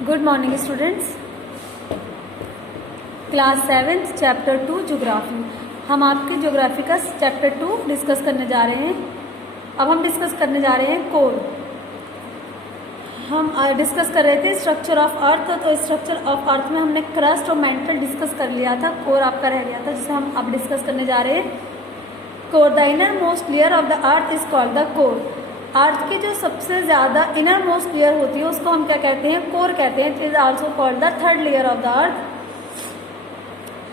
Good morning students. Class 7 chapter 2 geography. हम आपके geography का चैप्टर 2 डिस्कस करने जा रहे हैं। अब हम डिस्कस करने जा रहे हैं कोर। हम डिस्कस कर रहे थे स्ट्रक्चर ऑफ अर्थ, तो स्ट्रक्चर ऑफ अर्थ में हमने क्रस्ट और मेंटल डिस्कस कर लिया था। कोर आपका रह गया था जिसे हम अब डिस्कस करने जा रहे हैं। Core, the innermost layer of the earth is called the core. Earth की जो सबसे ज़्यादा इनर मोस्ट लेयर होती है उसको हम क्या कहते हैं? कोर कहते हैं। It is also called the third layer of the earth.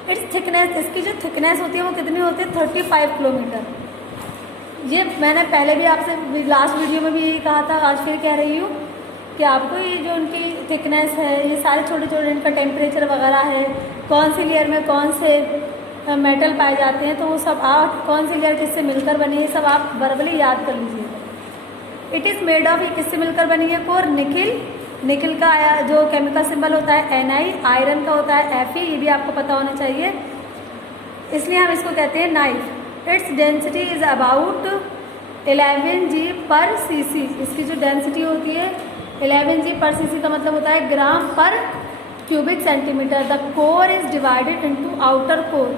It's thickness, इसकी जो थिकनेस होती है वो कितनी होती है? 35 किलोमीटर। ये मैंने पहले भी आपसे लास्ट वीडियो में भी यही कहा था, आज फिर कह रही हूँ कि आपको ये जो उनकी थिकनेस है, ये सारे छोटे छोटे इनका टेम्परेचर वगैरह है, कौन सी लेयर में कौन से मेटल पाए जाते हैं, तो वो सब आप कौन सी लेयर किससे मिलकर बनी है, सब आप वर्बली याद कर लीजिएगा। इट इज़ मेड ऑफ, ये किससे मिलकर बनी है? Core, nickel. निकिल का जो केमिकल सिंबल होता है Ni, आयरन का होता है Fe, ये भी आपको पता होना चाहिए, इसलिए हम इसको कहते हैं knife. Its density is about 11 G पर cc। इसकी जो डेंसिटी होती है 11 G पर cc का मतलब होता है ग्राम पर cubic centimetre. The core is divided into outer core.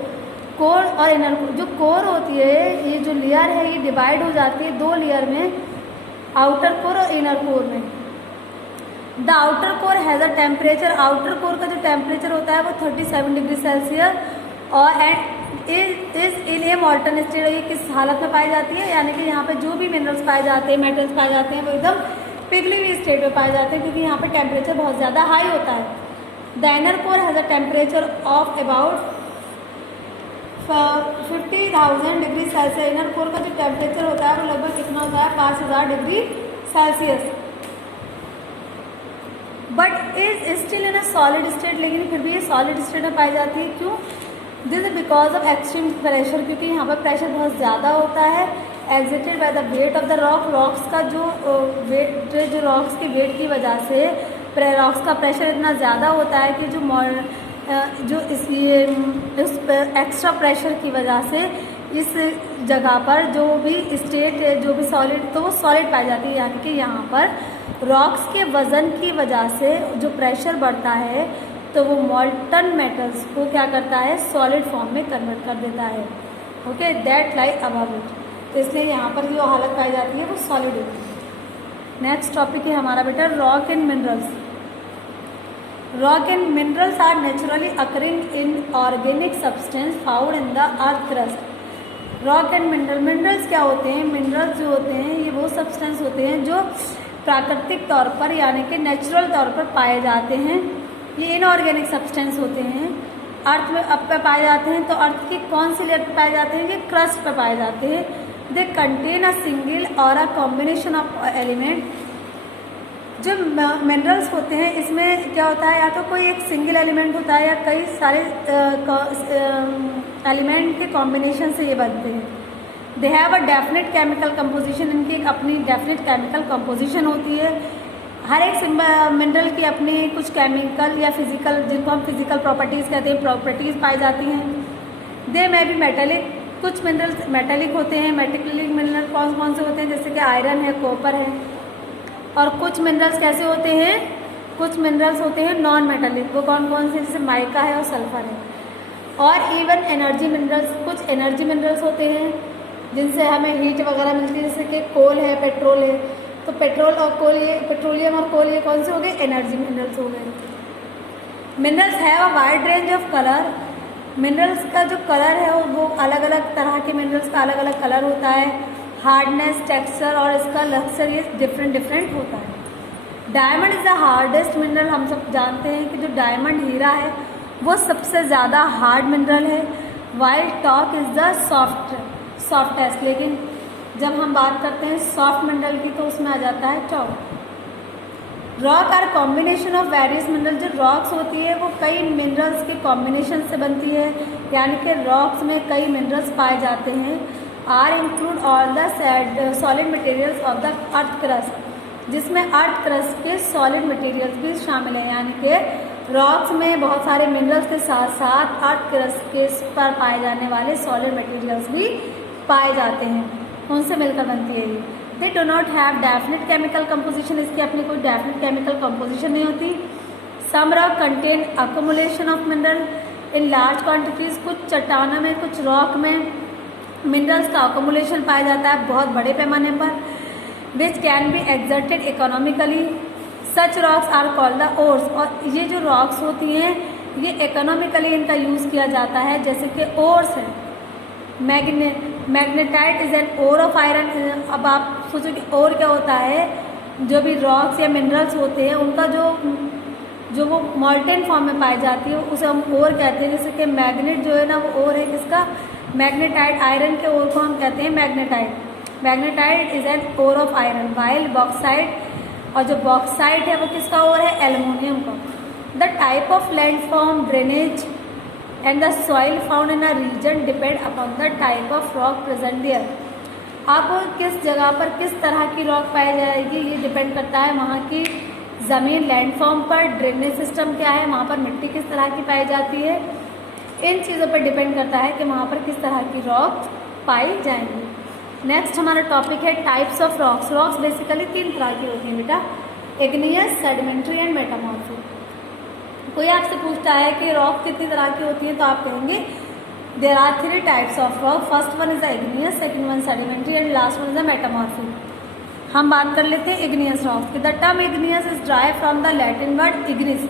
Core और इनर कोर, जो कोर होती है, ये जो लेयर है ये डिवाइड हो जाती है दो लेयर में, आउटर कोर और इनर कोर में। The outer core has a temperature, outer core का जो टेम्परेचर होता है वो 37 डिग्री सेल्सियस और and is in A मॉल्टन state. ये किस हालत में पाई जाती है? यानी कि यहाँ पे जो भी मिनरल्स पाए जाते हैं, मेटल्स पाए जाते हैं, वो एकदम पिघली हुई स्टेट में पाए जाते हैं, क्योंकि यहाँ पे टेम्परेचर बहुत ज़्यादा हाई होता है। The inner core has a temperature of about 50,000 degree Celsius. Inner core का जो टेम्परेचर होता है वो लगभग कितना होता है? 5,000 degree Celsius. But is still in a solid state, लेकिन फिर भी ये सॉलिड स्टेट में पाई जाती है। क्यों? This is because of extreme pressure, क्योंकि यहाँ पर प्रेशर बहुत ज़्यादा होता है। Exerted by the weight of the rock, rocks का जो वेट, जो रॉक्स के वेट की वजह से रॉक्स का प्रेशर इतना ज़्यादा होता है कि जो इस एक्स्ट्रा प्रेशर की वजह से इस जगह पर जो भी स्टेट है, जो भी सॉलिड, तो वो सॉलिड पाई जाती है। यानी कि यहाँ पर रॉक्स के वज़न की वजह से जो प्रेशर बढ़ता है तो वो मॉल्टन मेटल्स को क्या करता है? सॉलिड फॉर्म में कन्वर्ट कर देता है। Okay, that lie above it. तो इसलिए यहाँ पर जो हालत पाई जाती है वो सॉलिड होती है। नेक्स्ट टॉपिक है हमारा बेटा rock and minerals. Rock and minerals are naturally occurring in organic substance found in the earth crust. Rock and minerals क्या होते हैं? मिनरल्स जो होते हैं ये वो सब्सटेंस होते हैं जो प्राकृतिक तौर पर यानी कि नेचुरल तौर पर पाए जाते हैं। ये इनऑर्गेनिक सब्सटेंस होते हैं, अर्थ में अब पे पाए जाते हैं। तो अर्थ की कौन सी लेयर पे पाए जाते हैं? ये क्रस्ट पे पाए जाते हैं। दे कंटेन अ सिंगल और अ कॉम्बिनेशन ऑफ एलिमेंट। जो मिनरल्स होते हैं इसमें क्या होता है? या तो कोई एक सिंगल एलिमेंट होता है या कई सारे एलिमेंट के कॉम्बिनेशन से ये बनते हैं। They have a definite chemical composition, इनकी एक अपनी डेफिनेट केमिकल कंपोजिशन होती है। हर एक मिनरल की अपनी कुछ केमिकल या फिजिकल, जिनको हम फिजिकल प्रॉपर्टीज़ कहते हैं, प्रॉपर्टीज़ पाई जाती हैं। दे में भी मेटेलिक, कुछ मिनरल्स मेटेलिक होते हैं। मेटेलिक मिनरल कौन कौन से होते हैं? जैसे कि आयरन है, कॉपर है। और कुछ मिनरल्स कैसे होते हैं? कुछ मिनरल्स होते हैं नॉन मेटेलिक, वो कौन कौन से? जैसे माइका है और सल्फर है। और इवन एनर्जी मिनरल्स, कुछ एनर्जी मिनरल्स होते हैं जिनसे हमें हीट वगैरह मिलती है, जैसे कि कोल है, पेट्रोल है। तो पेट्रोल और कोल, ये पेट्रोलियम और कोल, ये कौन से हो गए? एनर्जी मिनरल्स हो गए। Minerals have a wide range of colour. Minerals का जो कलर है वो अलग अलग तरह के मिनरल्स का अलग अलग कलर होता है। हार्डनेस, टेक्सचर और इसका लक्सर ये डिफरेंट होता है। Diamond is the hardest mineral. हम सब जानते हैं कि जो डायमंड, हीरा है, वो सबसे ज़्यादा हार्ड मिनरल है। While talk is the softest. लेकिन जब हम बात करते हैं सॉफ्ट मिनरल की तो उसमें आ जाता है talc. Rock are combination of various mineral. जो रॉक्स होती है वो कई मिनरल्स के कॉम्बिनेशन से बनती है, यानी कि रॉक्स में कई मिनरल्स पाए जाते हैं। Are include all the solid materials of the earth crust, जिसमें अर्थ क्रस्ट के सॉलिड मटेरियल्स भी शामिल हैं। यानी कि रॉक्स में बहुत सारे मिनरल्स के साथ साथ अर्थ क्रस्ट के पर पाए जाने वाले सॉलिड मटेरियल्स भी पाए जाते हैं, उनसे मिलकर बनती है ये। They do not have definite chemical composition. इसकी अपनी कोई डेफिनेट केमिकल कंपोजिशन नहीं होती। Some rock contain accumulation of mineral in large quantities, कुछ चट्टानों में, कुछ रॉक में मिनरल्स का अकोमुलेशन पाया जाता है बहुत बड़े पैमाने पर, which can be exerted economically, such rocks are called the ores. और ये जो रॉक्स होती हैं ये इकोनॉमिकली इनका यूज़ किया जाता है, जैसे कि ओर्स है। Magnetite is an ore of iron. अब आप सोचो कि ओर क्या होता है, जो भी रॉक्स या मिनरल्स होते हैं उनका जो वो मॉल्टेन फॉर्म में पाई जाती है उसे हम ओर कहते हैं। जैसे कि मैग्नेट जो है ना वो ओर है किसका, मैग्नेटाइट, आयरन के ओर को हम कहते हैं magnetite. Magnetite is an ore of iron, while bauxite, और जो बॉक्साइट है वो किसका ओर है, एल्युमिनियम का। The type of landform, drainage and the soil found in a region depend upon the type of rock present there. आपको किस जगह पर किस तरह की रॉक पाई जाएगी ये डिपेंड करता है वहाँ की ज़मीन, लैंडफॉर्म पर, ड्रेनेज सिस्टम क्या है, वहाँ पर मिट्टी किस तरह की पाई जाती है, इन चीज़ों पर डिपेंड करता है कि वहाँ पर किस तरह की रॉक पाई जाएंगी। नेक्स्ट हमारा टॉपिक है types of rocks. Rocks basically 3 तरह की होती हैं बेटा, इग्नियस, सेडिमेंट्री एंड मेटामॉर्फिक। कोई आपसे पूछता है कि रॉक कितनी तरह की होती है तो आप कहेंगे there are 3 types of rock, first one is the igneous, second one sedimentary and last one is the metamorphic. हम बात कर लेते हैं इग्नियस रॉक्स की। The term igneous is drive from the Latin word ignis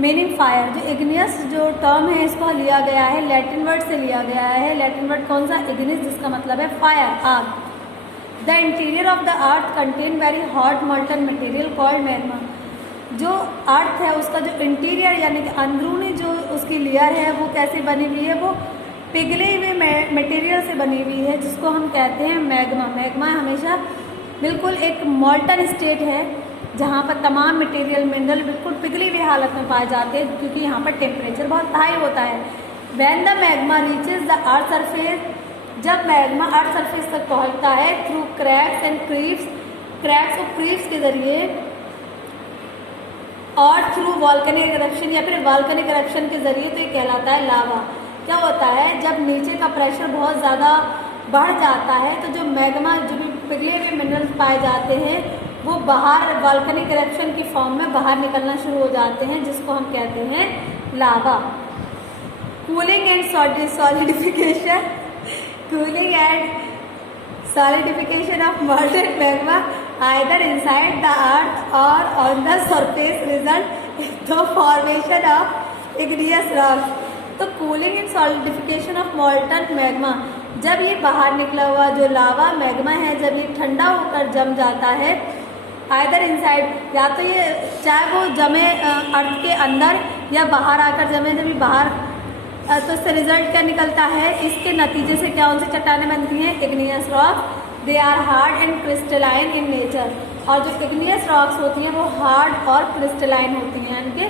meaning fire. जो igneous जो term है इसको लिया गया है लैटिन वर्ड से लिया गया है। लैटिन वर्ड कौन सा, इग्निस, जिसका मतलब है फायर, आग। The interior of the earth contain very hot molten material called magma. जो अर्थ है उसका जो इंटीरियर यानी कि अंदरूनी जो उसकी लेयर है वो कैसे बनी हुई है, वो पिघले हुए मटेरियल से बनी हुई है, जिसको हम कहते हैं मैग्मा। मैग्मा हमेशा बिल्कुल एक मोल्टन स्टेट है जहाँ पर तमाम मटेरियल मिनरल बिल्कुल पिघली हुई हालत में पाए जाते हैं, क्योंकि यहाँ पर टेम्परेचर बहुत हाई होता है। When the magma reaches the earth surface, जब मैग्मा अर्थ सरफेस तक पहुँचता है, थ्रू क्रैक्स एंड क्रीव्स, क्रैक्स और क्रीव्स के जरिए, और थ्रू वॉल्केनिक इरप्शन या फिर वॉल्केनिक इरप्शन के जरिए, तो ये कहलाता है लावा। क्या होता है, जब नीचे का प्रेशर बहुत ज़्यादा बढ़ जाता है तो जो मैग्मा, जो भी पिघले हुए मिनरल्स पाए जाते हैं वो बाहर वॉल्केनिक इरप्शन की फॉर्म में बाहर निकलना शुरू हो जाते हैं, जिसको हम कहते हैं lava. Cooling and solidification, cooling and solidification of molten magma either inside the earth or on the surface result in the formation of igneous rocks। तो cooling and solidification of मॉल्टन magma, जब ये बाहर निकला हुआ जो लावा मैग्मा है जब ये ठंडा होकर जम जाता है, आइदर इनसाइड, या तो ये चाहे वो जमे अर्थ के अंदर या बाहर आकर जमे, जब ये बाहर, तो इससे रिजल्ट क्या निकलता है, इसके नतीजे से क्या उनसे चट्टानें बनती हैं, igneous rock. They are hard and crystalline in nature. और जो इग्नियस रॉक्स होती हैं वो हार्ड और क्रिस्टलाइन होती हैं। इनके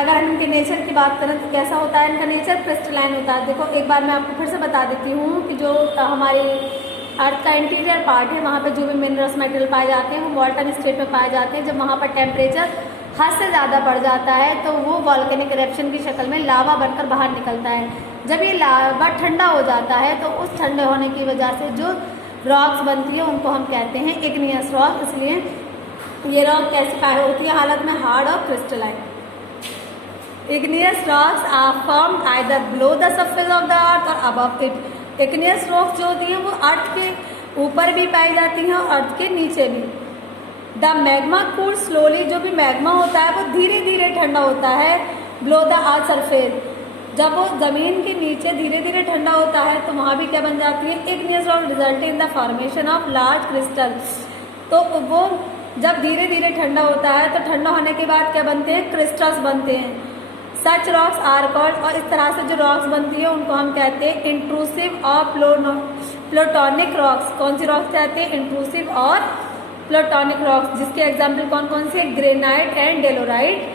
अगर हम इनके नेचर की बात करें तो कैसा होता है इनका नेचर, क्रिस्टलाइन होता है। देखो एक बार मैं आपको फिर से बता देती हूँ कि जो हमारी अर्थ का इंटीरियर पार्ट है वहाँ पे जो भी मिनरल्स मटेरियल पाए जाते हैं वो मॉल्टन स्टेट में पाए जाते हैं। जब वहाँ पर टेम्परेचर हद से ज़्यादा बढ़ जाता है तो वो वॉल्केनिक इरप्शन की शक्ल में लावा बनकर बाहर निकलता है। जब ये लावा ठंडा हो जाता है तो उस ठंडे होने की वजह से जो रॉक्स बनती है उनको हम कहते हैं इग्नियस रॉक। इसलिए ये रॉक कैसी पाई होती है हालत में, हार्ड और crystalline. Igneous rocks are formed either below the surface of the earth और अबव इट। इग्नियस रॉक्स जो होती हैं वो अर्थ के ऊपर भी पाई जाती हैं और अर्थ के नीचे भी। द मैग्मा कूल स्लोली, जो भी मैग्मा होता है वो धीरे धीरे ठंडा होता है बिलो द अर्थ सरफेस। जब वो जमीन के नीचे धीरे धीरे ठंडा होता है तो वहाँ भी क्या बन जाती है, igneous rock result in the formation of large crystal. तो वो जब धीरे धीरे ठंडा होता है तो ठंडा होने के बाद क्या बनते हैं, क्रिस्टल्स बनते हैं। सच रॉक्स आर कॉल्ड, और इस तरह से जो रॉक्स बनती है उनको हम कहते हैं इंट्रूसिव और प्लूटोनिक रॉक्स। कौन सी रॉक्स कहते हैं, इंट्रूसिव और प्लूटोनिक रॉक्स, जिसके एग्जाम्पल कौन कौन से, granite and dolerite.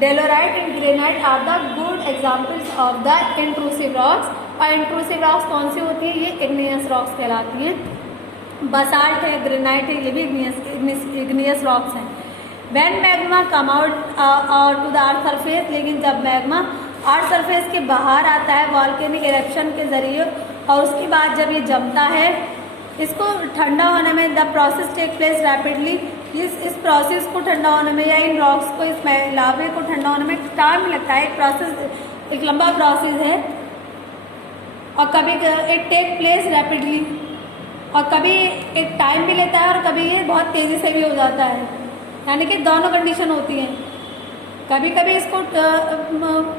Dolerite and granite are the good examples of the intrusive rocks. और इंट्रूसिव रॉक्स कौन सी होती है, ये इग्नियस रॉक्स कहलाती हैं। बसाल्ट है, ग्रेनाइट है, ये भी इग्नियस रॉक्स हैं। When magma come out to the earth surface, लेकिन जब मैग्मा अर्थ सरफेस के बाहर आता है वॉल्केनिक इरप्शन के जरिए और उसके बाद जब ये जमता है, इसको ठंडा होने में the process take place rapidly, इस प्रोसेस को ठंडा होने में या इन रॉक्स को, इस लावे को ठंडा होने में टाइम लगता है। एक प्रोसेस, एक लंबा प्रोसेस है और कभी इट टेक प्लेस रैपिडली और कभी एक टाइम भी लेता है और कभी ये बहुत तेज़ी से भी हो जाता है, यानी कि दोनों कंडीशन होती हैं। कभी कभी इसको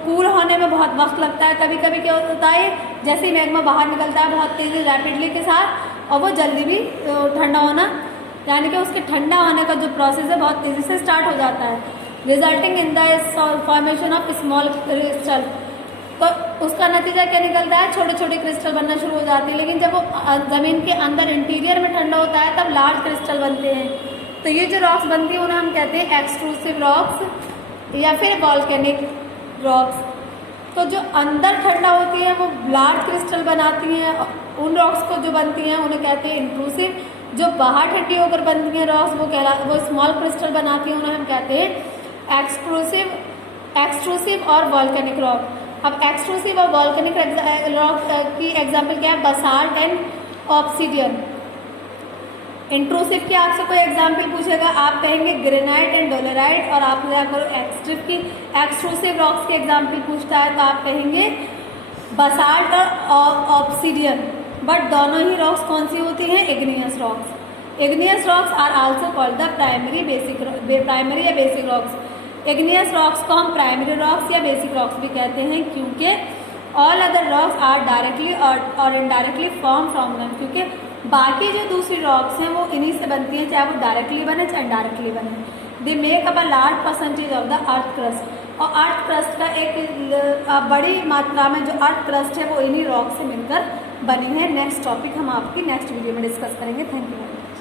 कूल होने में बहुत वक्त लगता है, कभी कभी क्या होता है जैसे ही मैग्मा बाहर निकलता है बहुत तेज़ी रैपिडली के साथ और वो जल्दी भी ठंडा होना, यानी कि उसके ठंडा होने का जो प्रोसेस है बहुत तेज़ी से स्टार्ट हो जाता है, resulting in the formation of small crystal. तो उसका नतीजा क्या निकलता है, छोटे छोटे क्रिस्टल बनना शुरू हो जाते हैं। लेकिन जब वो ज़मीन के अंदर इंटीरियर में ठंडा होता है तब लार्ज क्रिस्टल बनते हैं। तो ये जो रॉक्स बनती हैं उन्हें हम कहते हैं एक्सट्रूसिव रॉक्स या फिर वॉल्केनिक रॉक्स। तो जो अंदर ठंडा होती है वो लार्ज क्रिस्टल बनाती हैं, उन रॉक्स को जो बनती हैं उन्हें कहते हैं इंट्रूसिव। जो बाहर ठंडी होकर बनती हैं रॉक्स वो स्मॉल क्रिस्टल बनाती हैं, उन्हें हम कहते हैं एक्सट्रूसिव और वॉल्केनिक रॉक। अब एक्सट्रूसिव और वॉल्केनिक रॉक की एग्जाम्पल क्या है, बसाल्ट एंड ऑब्सीडियन। इंट्रूसिव की आपसे कोई एग्जाम्पल पूछेगा आप कहेंगे ग्रेनाइट एंड डोलेराइट, और आप करो एक्सट्रूसिव रॉक्स की एग्जाम्पल पूछता है तो आप कहेंगे बसाल्ट और ऑब्सीडियन। बट दोनों ही रॉक्स कौन सी होती हैं, igneous rocks. Igneous rocks are also called the primary या बेसिक रॉक्स। इग्नियस रॉक्स को हम प्राइमरी रॉक्स या बेसिक रॉक्स भी कहते हैं क्योंकि all other rocks are directly और इनडायरेक्टली फॉर्म फ्रॉम देम, क्योंकि बाकी जो दूसरी रॉक्स हैं वो इन्हीं से बनती हैं, चाहे वो डायरेक्टली बने चाहे इनडायरेक्टली बने। They make up a large percentage of the earth crust, और अर्थ क्रस्ट का एक बड़ी मात्रा में जो अर्थ क्रस्ट है वो इन्हीं रॉक से मिलकर बनी है। नेक्स्ट टॉपिक हम आपकी नेक्स्ट वीडियो में डिस्कस करेंगे। Thank you.